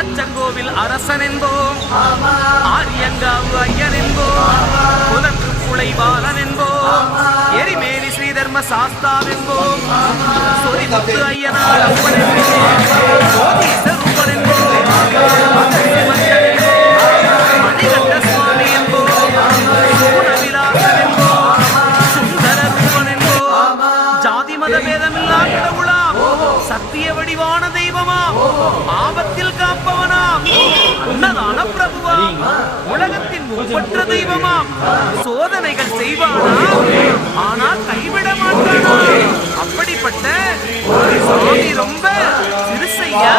அச்சங்கோவில் அரசன் என்போம், ஆரியங்காவு ஐயன் என்போம், புலக்கு புலைவாளன் என்போம், எரிமேலி ஸ்ரீதர்ம சாஸ்தாவ் என்போம், சொரிமுத்து ஐயனார் அப்பன் என்போம், சோதீசரூபன் என்போம், மணிகண்ட சுவாமி என்போம், சுகுணவிலாசன் என்போம், சுந்தர ரூபன் என்போம், ஜாதி மத பேதமில்லா கடவுளாம், சத்திய வடிவான தெய்வமாம், ஆபத்தில் காப்பவனாம், உன்னதான பிரபுவாம், உலகத்தின் முப்பற்ற தெய்வமாம், சோதனைகள் செய்வானாம், ஆனால் கைவிட மாட்டானாம். அப்படிப்பட்ட சாமி ரொம்ப சிறுசையா